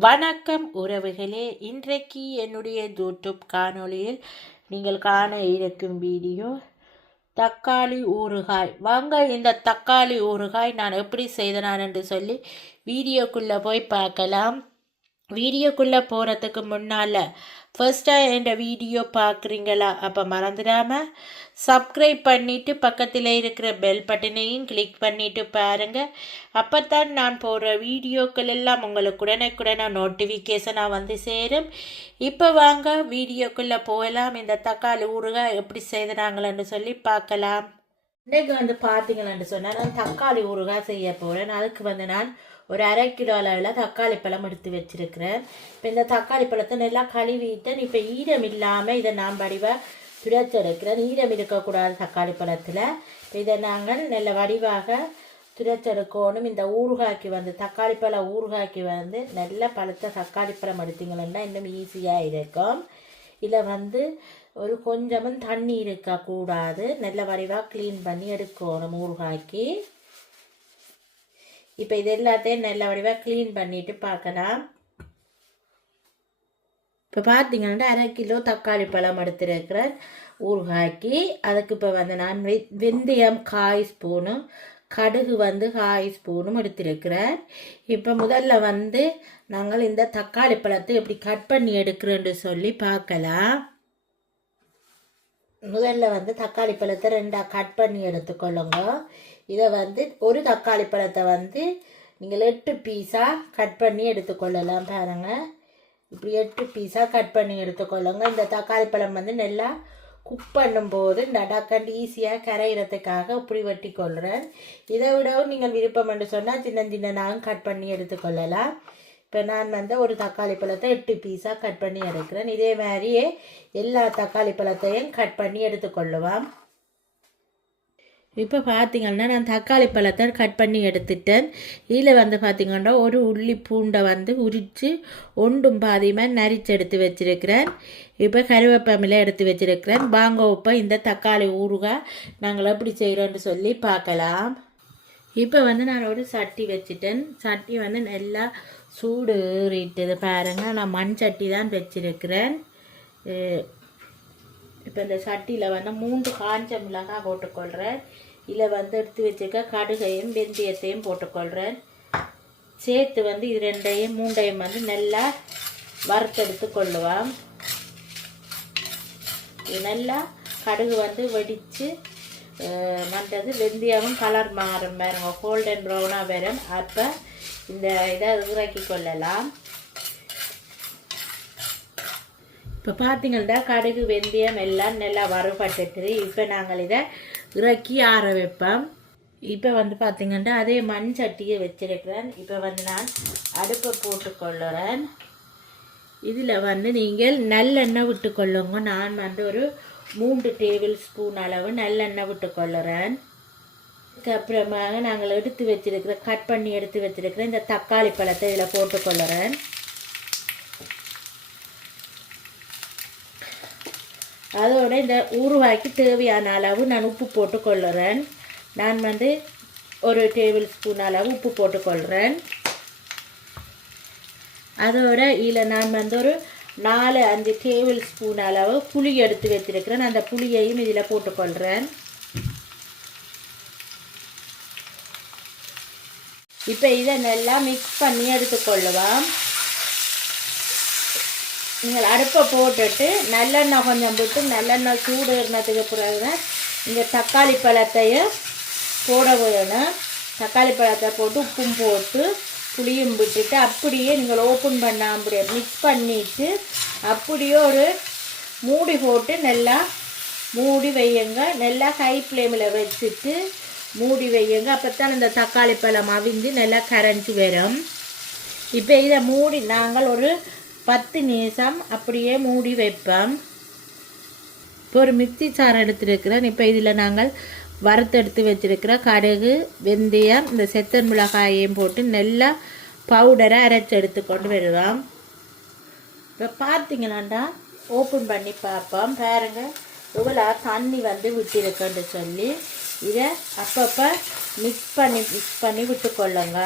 வணக்கம் உறவுகளே, இன்றைக்கு என்னுடைய யூடியூப் காணொளியில் நீங்கள் காண இருக்கும் வீடியோ தக்காளி ஊறுகாய். வாங்க இந்த தக்காளி ஊறுகாய் நான் எப்படி செய்தேன் என்று சொல்லி வீடியோக்குள்ளே போய் பார்க்கலாம். வீடியோக்குள்ளே போகிறதுக்கு முன்னால் ஃபர்ஸ்ட்டாக என் வீடியோ பார்க்குறீங்களா? அப்போ மறந்துடாமல் சப்ஸ்கிரைப் பண்ணிவிட்டு பக்கத்தில் இருக்கிற பெல் பட்டனையும் கிளிக் பண்ணிவிட்டு பாருங்கள். அப்போ தான் நான் போடுற வீடியோக்கள் எல்லாம் உங்களுக்கு உடனுக்குடனே நோட்டிஃபிகேஷனாக வந்து சேரும். இப்போ வாங்க வீடியோக்குள்ளே போகலாம். இந்த தக்காளி ஊறுகாய் எப்படி செய்தாங்கன்னு சொல்லி பார்க்கலாம். இன்றைக்கு பார்த்தீங்கன்னு சொன்னால் நான் தக்காளி ஊறுகாய் செய்ய போகிறேன். அதுக்கு நான் ஒரு 1/2 கிலோ அளவில் தக்காளி பழம் எடுத்து வச்சிருக்கிறேன். இப்போ இந்த தக்காளி பழத்தை நல்லா கழுவிட்டேன். இப்போ ஈரம் இல்லாமல் இதை நான் வடிவாக துடைச்செடுக்கிறேன். ஈரம் இருக்கக்கூடாது தக்காளி பழத்தில். இப்போ இதை நாங்கள் நல்ல வடிவாக துடைச்செடுக்கணும். இந்த ஊறுகாய்க்கு தக்காளி பழம் ஊறுகாய்க்கு நல்ல பழுத்த தக்காளி பழம் எடுத்தீங்கன்னா இன்னும் ஈஸியாக இருக்கும். இதில் ஒரு கொஞ்சமும் தண்ணி இருக்கக்கூடாது. நல்ல வடிவாக க்ளீன் பண்ணி எடுக்கணும் ஊறுகாய்க்கு. இப்போ இது எல்லாத்தையும் நல்ல வடிவாக க்ளீன் பண்ணிட்டு பார்க்கலாம். இப்போ பார்த்தீங்கன்னா 1/2 கிலோ தக்காளி பழம் எடுத்துருக்கிறேன் ஊறுகாய்க்கு. அதுக்கு இப்போ நான் வெந்தயம் 1/4 ஸ்பூனும் கடுகு 1/4 ஸ்பூனும் எடுத்துருக்கிறேன். இப்போ முதல்ல நாங்கள் இந்த தக்காளி பழத்தை எப்படி கட் பண்ணி எடுக்கிறோன்னு சொல்லி பார்க்கலாம். முதல்ல தக்காளி பழத்தை 2ஆக கட் பண்ணி எடுத்துக்கொள்ளுங்க. இதை ஒரு தக்காளி பழத்தை நீங்கள் 8 பீஸாக கட் பண்ணி எடுத்துக்கொள்ளலாம். பாருங்கள், இப்படி 8 பீஸாக கட் பண்ணி எடுத்துக்கொள்ளுங்க. இந்த தக்காளி பழம் நல்லா குக் பண்ணும்போது டக்காண்டு ஈஸியாக கரையிறதுக்காக இப்படி வெட்டி கொள்கிறேன். இதை விடவும் நீங்கள் விருப்பம் என்று சொன்னால் சின்ன கட் பண்ணி எடுத்துக்கொள்ளலாம். இப்போ நான் ஒரு தக்காளி பழத்தை 8 பீஸாக கட் பண்ணி எடுக்கிறேன். இதே மாதிரியே எல்லா தக்காளி பழத்தையும் கட் பண்ணி எடுத்துக்கொள்ளுவோம். இப்போ பார்த்தீங்கன்னா நான் தக்காளி பழத்தை கட் பண்ணி எடுத்துட்டேன். இதில் பார்த்தீங்கன்னா ஒரு உள்ளி பூண்டை உரித்து ஒன்றும் பாதியமாக நரிச்சு எடுத்து வச்சிருக்கிறேன். இப்போ கருவேப்பமிலை எடுத்து வச்சிருக்கிறேன். வாங்க இப்போ இந்த தக்காளி ஊறுகாய் நாங்கள் எப்படி செய்கிறோன்னு சொல்லி பார்க்கலாம். இப்போ நான் ஒரு சட்டி வச்சுட்டேன். சட்டி நல்லா சூடு ஏறிட்டது பாருங்கள். நான் மண் சட்டி தான் வச்சிருக்கிறேன். இப்போ இந்த சட்டியில் 3 காஞ்ச மிளகாய் போட்டுக்கொள்கிறேன். இதில் எடுத்து வச்சுக்க கடுகையும் வெந்தயத்தையும் போட்டுக்கொள்கிறேன். சேர்த்து இது 2ஐயும் 3ஐயும் நல்லா வறுத்தெடுத்து கொள்ளுவோம். இது நல்லா கடுகு வெடித்து மற்றது வெந்தயமும் கலர் மாறும் பாருங்க, கோல்டன் ப்ரௌனாக வரும். அப்போ இந்த இதை இறக்கி கொள்ளலாம். இப்போ பார்த்தீங்கன்னா கடுகு வெந்தயம் எல்லாம் நல்லா வறுபட்டுட்டு இப்போ நாங்கள் இதை இறக்கி ஆற வைப்போம். இப்போ பார்த்தீங்கன்னா அதே மண் சட்டியை வச்சிருக்கிறேன். இப்போ நான் அடுப்பை போட்டுக்கொள்ளுறேன். இதில் நீங்கள் நல்லெண்ணெய் விட்டுக்கொள்ளுங்க. நான் ஒரு 3 டேபிள் ஸ்பூன் அளவு நல்லெண்ணெய் விட்டுக்கொள்ளுறேன். அதுக்கப்புறமாக நாங்கள் எடுத்து வச்சிருக்கிற கட் பண்ணி எடுத்து வச்சிருக்கிற இந்த தக்காளி பழத்தை இதில் போட்டுக்கொள்ளுறேன். அதோட இந்த ஊறுகாய்க்கு தேவையான அளவு நான் உப்பு போட்டுக்கொள்ளுறேன். நான் ஒரு டேபிள் ஸ்பூன் அளவு உப்பு போட்டுக்கொள்கிறேன். அதோட இதில் நான் ஒரு 4-5 டேபிள் ஸ்பூன் அளவு புளி எடுத்து வச்சிருக்கிறேன். அந்த புளியையும் இதில் போட்டுக்கொள்கிறேன். இப்போ இதை நல்லா மிக்ஸ் பண்ணி எடுத்துக்கொள்ளுவோம். நீங்கள் அடுப்பை போட்டுட்டு நல்லெண்ணெய் கொஞ்சம் போட்டு நல்லெண்ணெய் சூடு ஏறினதுக்கு பிறகு இந்த தக்காளி பழத்தையும் போட வேணும். தக்காளி பழத்தை போட்டு உப்பும் போட்டு புளியும் விட்டுட்டு அப்படியே நீங்கள் ஓப்பன் பண்ணால் அப்படியே மிக்ஸ் பண்ணிவிட்டு அப்படியே ஒரு மூடி போட்டு நல்லா மூடி வையுங்க. நல்லா ஹை ஃப்ளேமில் வச்சுட்டு மூடி வையுங்க. அப்போ தான் இந்த தக்காளி பழம் அவிஞ்சு நல்லா கரைஞ்சி வரும். இப்போ இதை மூடி நாங்கள் ஒரு 10 நிமிஷம் அப்படியே மூடி வைப்போம். இப்போ ஒரு மிக்சி சாரம் எடுத்துருக்கிறேன். இப்போ இதில் நாங்கள் வறுத்தெடுத்து வச்சிருக்கிற கடுகு வெந்தயம் இந்த செத்தன் மிளகாயையும் போட்டு நல்லா பவுடரை அரைச்சி எடுத்துக்கொண்டு வருவோம். இப்போ பார்த்தீங்கன்னா ஓப்பன் பண்ணி பார்ப்போம். பாருங்கள் இவ்வளோ தண்ணி விட்டுருக்குன்னு சொல்லி இதை அப்பப்போ மிக்ஸ் பண்ணி விட்டுக்கொள்ளுங்க.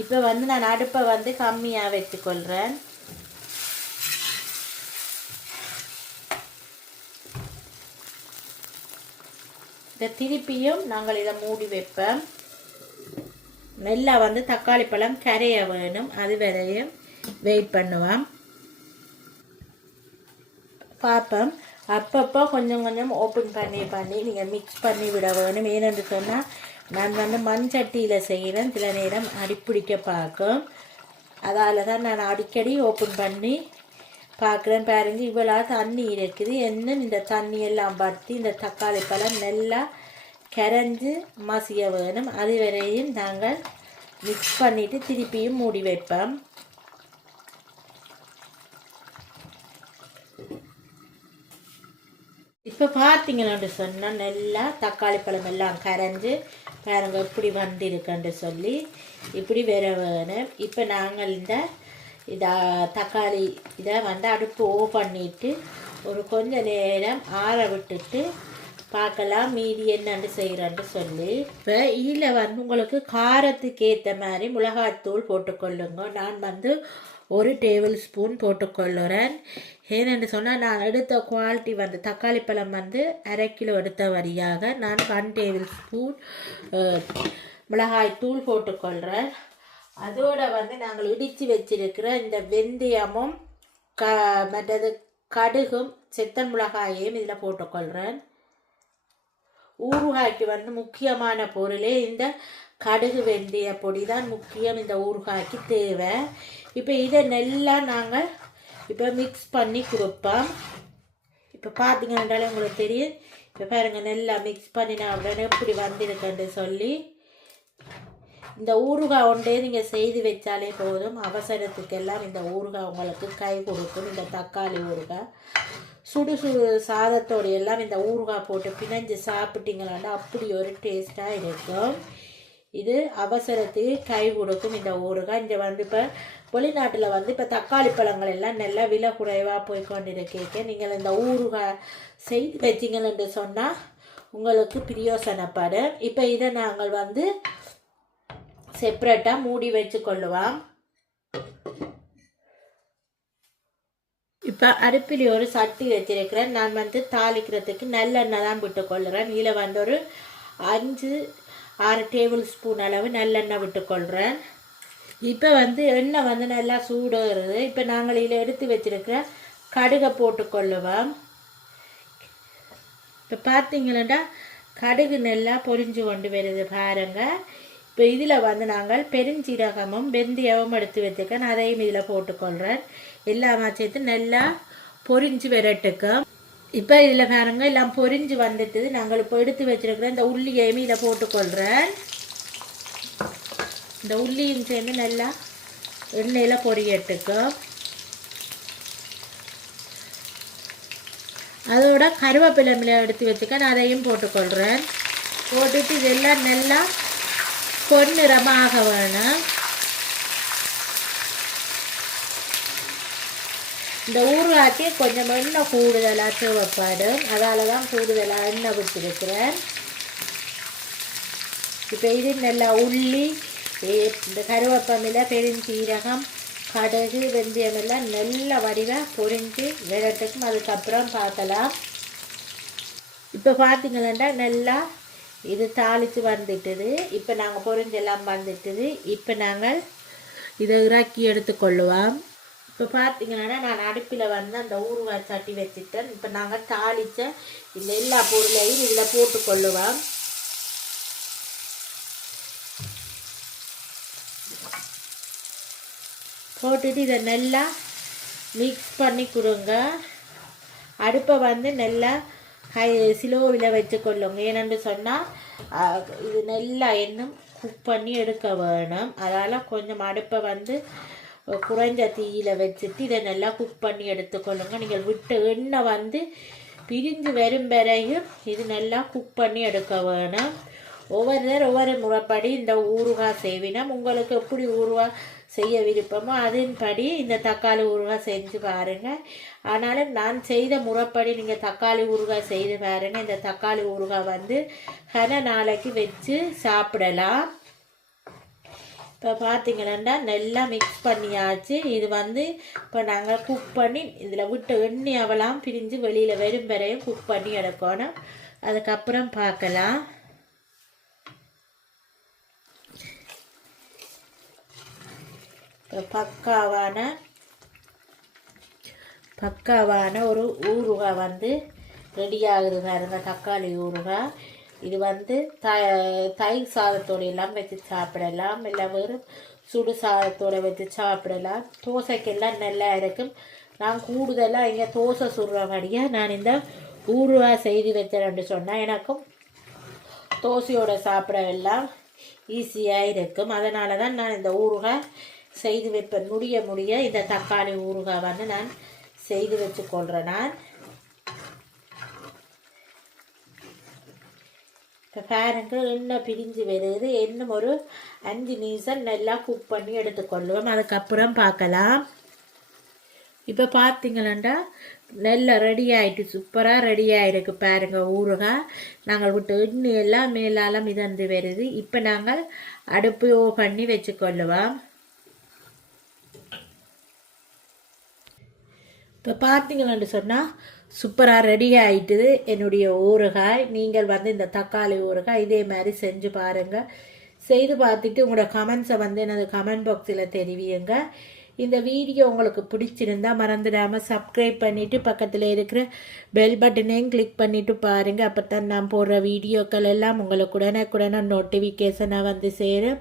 இப்போ வந்து நான் அடுப்பை வந்து கம்மியாக வச்சுக்கொள்கிறேன். இதை திருப்பியும் நாங்கள் இதை மூடி வைப்போம். நல்லா வந்து தக்காளி பழம் கரைய வேணும், அது வரையும் வெயிட் பண்ணுவோம். பார்ப்போம். அப்பப்போ கொஞ்சம் கொஞ்சம் ஓப்பன் பண்ணி நீங்கள் மிக்ஸ் பண்ணி விட வேணும். ஏனென்று சொன்னால் நான் வந்து மண் சட்டியில் செய்கிறேன், சில நேரம் அடிப்பிடிக்க பார்க்கும். அதால் தான் நான் அடிக்கடி ஓப்பன் பண்ணி பார்க்குறேன். பாருங்க, இவ்வளோ தண்ணி இருக்குது. என்ன இந்த தண்ணியெல்லாம் பற்றி இந்த தக்காளி பழம் நல்லா கரைஞ்சி மசிய வேணும். அது வரையும் நாங்கள் மிக்ஸ் பண்ணிவிட்டு திருப்பியும் மூடி வைப்போம். இப்போ பார்த்தீங்கன்னு சொன்னால் நல்லா தக்காளி பழம் எல்லாம் கரைஞ்சி பாருங்க எப்படி வந்திருக்குன்னு சொல்லி இப்படி வேற வேணும். இப்போ நாங்கள் இதை தக்காளி இதை வந்து அடுப்பு பண்ணிவிட்டு ஒரு கொஞ்ச நேரம் ஆற விட்டுட்டு பார்க்கலாம் மீதி என்னென்னு செய்கிறேன்னு சொல்லி. இப்போ இதில் வந்து உங்களுக்கு காரத்துக்கு ஏற்ற மாதிரி மிளகாத்தூள் போட்டுக்கொள்ளுங்க. நான் வந்து 1 டேபிள் ஸ்பூன் போட்டுக்கொள்ளுறேன். ஏனென்று சொன்னால் நான் எடுத்த குவாலிட்டி வந்து தக்காளி பழம் வந்து 1/2 கிலோ எடுத்த வரியாக நான் 1 டேபிள் ஸ்பூன் மிளகாய்த்தூள் போட்டுக்கொள்கிறேன். அதோடு வந்து நாங்கள் இடித்து வச்சிருக்கிற இந்த வெந்தயமும் மற்றது கடுகும் செத்தன் மிளகாயையும் இதில் போட்டுக்கொள்கிறேன். ஊறுகாய்க்கு வந்து முக்கியமான பொருளே இந்த கடுகு வெந்தய பொடி தான் முக்கியம் இந்த ஊறுகாய்க்கு தேவை. இப்போ இதை நல்லா நாங்கள் இப்போ மிக்ஸ் பண்ணி கொடுப்போம். இப்போ பார்த்தீங்கன்னாலே உங்களுக்கு தெரியும். இப்போ பாருங்கள், நல்லா மிக்ஸ் பண்ணினா உடனே எப்படி வந்திருக்குன்னு சொல்லி. இந்த ஊறுகாய் ஒன்றே நீங்கள் செய்து வச்சாலே போதும், அவசரத்துக்கெல்லாம் இந்த ஊறுகாய் உங்களுக்கு கை கொடுக்கும். இந்த தக்காளி ஊறுகாய் சுடு சாதத்தோடு எல்லாம் இந்த ஊறுகாய் போட்டு பிணைஞ்சு சாப்பிட்டீங்களான்னா அப்படி ஒரு டேஸ்ட்டாக இருக்கும். இது அவசரத்துக்கு கை கொடுக்கும் இந்த ஊறுகாய். இங்கே வந்து இப்போ வெளிநாட்டில் வந்து இப்போ தக்காளி பழங்கள் எல்லாம் நல்லா விலை குறைவாக போய்கொண்டிருக்கேன். நீங்கள் இந்த ஊறுகாய் செய்து வச்சிங்கன்னு சொன்னால் உங்களுக்கு பிரயோசனப்படும். இப்போ இதை நாங்கள் வந்து செப்ரேட்டாக மூடி வச்சு கொள்ளுவோம். இப்போ அடுப்பில் ஒரு சட்டி வச்சிருக்கிறேன். நான் வந்து தாளிக்கிறதுக்கு நல்லெண்ணெய் தான் விட்டு கொள்ளுறேன். இதில் வந்து ஒரு 5-6 டேபிள் ஸ்பூன் அளவு நல்லெண்ணெய் விட்டுக்கொள்கிறேன். இப்போ வந்து எண்ணெய் வந்து நல்லா சூடுகிறது. இப்போ நாங்கள் இதில் எடுத்து வச்சிருக்கிற கடுகை போட்டுக்கொள்ளுவோம். இப்போ பார்த்தீங்கன்னா கடுகு நல்லா பொரிஞ்சு கொண்டு வருது பாருங்க. இப்போ இதில் வந்து நாங்கள் பெருஞ்சீரகமும் வெந்தயமும் எடுத்து வச்சுக்கேன், அதையும் இதில் போட்டுக்கொள்கிறேன். எல்லாமே சேர்த்து நல்லா பொரிஞ்சு வரட்டுக்கும். இப்போ இதில் பாருங்க எல்லாம் பொரிஞ்சு வந்துட்டு நாங்கள் இப்போ எடுத்து வச்சிருக்கிற இந்த உள்ளியையும் இதில் போட்டுக்கொள்கிறேன். இந்த உள்ளியும் சேர்ந்து நல்லா எண்ணெயில் பொரியட்டுக்கும். அதோட கருவேப்பிலை எடுத்து வச்சுக்கேன், அதையும் போட்டுக்கொள்கிறேன். போட்டுட்டு இதெல்லாம் நல்லா பொன்னிறமாக வேணும். இந்த ஊறுகாய்க்கு கொஞ்சம் எண்ணெய் கூடுதலாக தேவைப்படும், அதால் தான் கூடுதலாக எண்ணெய் விட்டுருக்கிறேன். இப்போ இது நல்லா உள்ளி, இந்த கருவேப்பிலை, பெருஞ்சீரகம், கடுகு, வெந்தயம் எல்லாம் நல்ல வடிவாக பொரிஞ்சு விரட்டுக்கும். அதுக்கப்புறம் பார்க்கலாம். இப்போ பார்த்தீங்கன்னா நல்லா இது தாளித்து வந்துட்டுது. இப்போ நாங்கள் பொரிஞ்செல்லாம் வந்துட்டுது. இப்போ நாங்கள் இதை இறக்கி எடுத்துக்கொள்ளுவோம். இப்போ பார்த்தீங்கன்னா நான் அடுப்பில் வந்து அந்த ஊறுகாய் சட்டி வச்சுட்டேன். இப்போ நாங்கள் தாளித்த இந்த எல்லா பொருளையும் இதில் போட்டுக்கொள்ளுவோம். போட்டுட்டு இதை நல்லா மிக்ஸ் பண்ணி கொடுங்க. அடுப்பை வந்து நல்லா ஸ்லோவில் வச்சுக்கொள்ளுங்க. ஏனென்று சொன்னால் இது நல்லா இன்னும் குக் பண்ணி எடுக்க வேணும். அதால் கொஞ்சம் அடுப்பை வந்து குறைஞ்ச தீயில் வச்சுட்டு இதை நல்லா குக் பண்ணி எடுத்துக்கொள்ளுங்க. நீங்கள் விட்டு எண்ணெய் வந்து பிரிஞ்சு வரும் வரையும் இது நல்லா குக் பண்ணி எடுக்க வேணும். ஒவ்வொரு முறைப்படி இந்த ஊறுகாய் செய்வினம். உங்களுக்கு எப்படி ஊறுகாய் செய்ய விருப்பமோ அதன்படி இந்த தக்காளி ஊறுகாய் செஞ்சு பாருங்கள். ஆனாலும் நான் செய்த முறைப்படி நீங்கள் தக்காளி ஊறுகாய் செய்து பாருங்கள். இந்த தக்காளி ஊறுகாய் வந்து கன நாளைக்கு வச்சு சாப்பிடலாம். இப்போ பார்த்தீங்கன்னா நல்லா மிக்ஸ் பண்ணியாச்சு. இது வந்து இப்போ நாங்கள் குக் பண்ணி இதில் விட்டு எண்ணெய் அவலாம் பிரிஞ்சு வெளியில் வரும் வரையும் குக் பண்ணி எடுக்கணும். அதுக்கப்புறம் பார்க்கலாம். இப்போ பக்காவான ஒரு ஊறுகாய் வந்து ரெடி ஆகுது பாருங்க. தக்காளி ஊறுகாய். இது வந்து தயிர் சாதத்தோடு எல்லாம் வச்சு சாப்பிடலாம், இல்லை வெறும் சுடு சாதத்தோடு வச்சு சாப்பிடலாம். தோசைக்கெல்லாம் நல்லா இருக்கும். நான் கூடுதலாக இங்கே தோசை சுடுறபடியாக நான் இந்த ஊறுகாய் செய்து வச்சேன்னு சொன்னால் எனக்கும் தோசையோடு சாப்பிட எல்லாம் ஈஸியாக இருக்கும். அதனால தான் நான் இந்த ஊறுகாய் செய்து வைப்பேன். முடிய இந்த தக்காளி ஊறுகாய் வந்து நான் செய்து வச்சுக்கொள்கிறேன். நான் இப்போ பாருங்க எண்ணெய் பிரிஞ்சு வருது. இன்னும் ஒரு 5 நிமிஷம் நல்லா குக் பண்ணி எடுத்துக்கொள்ளுவோம். அதுக்கப்புறம் பார்க்கலாம். இப்போ பார்த்தீங்களா நல்லா ரெடி ஆகிட்டு, சூப்பராக ரெடி ஆகிருக்கு பாருங்க ஊறுகாய். நாங்கள் விட்டு எண்ணெய் எல்லாம் மேலால் மிதந்து வருது. இப்போ நாங்கள் அடுப்பு பண்ணி வச்சுக்கொள்ளுவோம். இப்போ பார்த்தீங்கன்னு சொன்னால் சூப்பராக ரெடி ஆகிட்டுது என்னுடைய ஊறுகாய். நீங்கள் வந்து இந்த தக்காளி ஊறுகாய் இதே மாதிரி செஞ்சு பாருங்கள். செய்து பார்த்துட்டு உங்களோட கமெண்ட்ஸை வந்து எனது கமெண்ட் பாக்ஸில் தெரிவியுங்க. இந்த வீடியோ உங்களுக்கு பிடிச்சிருந்தால் மறந்துடாமல் சப்ஸ்கிரைப் பண்ணிவிட்டு பக்கத்தில் இருக்கிற பெல் பட்டனையும் கிளிக் பண்ணிவிட்டு பாருங்கள். அப்போ தான் நான் போடுற வீடியோக்கள் எல்லாம் உங்களுக்கு உடனே நோட்டிஃபிகேஷனாக வந்து சேரும்.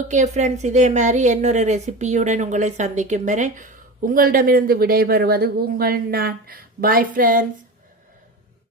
ஓகே ஃப்ரெண்ட்ஸ், இதே மாதிரி இன்னொரு ரெசிபியுடன் உங்களை சந்திக்கும் வரை உங்களிடமிருந்து விடைபெறுவது உங்கள் நான். Bye friends.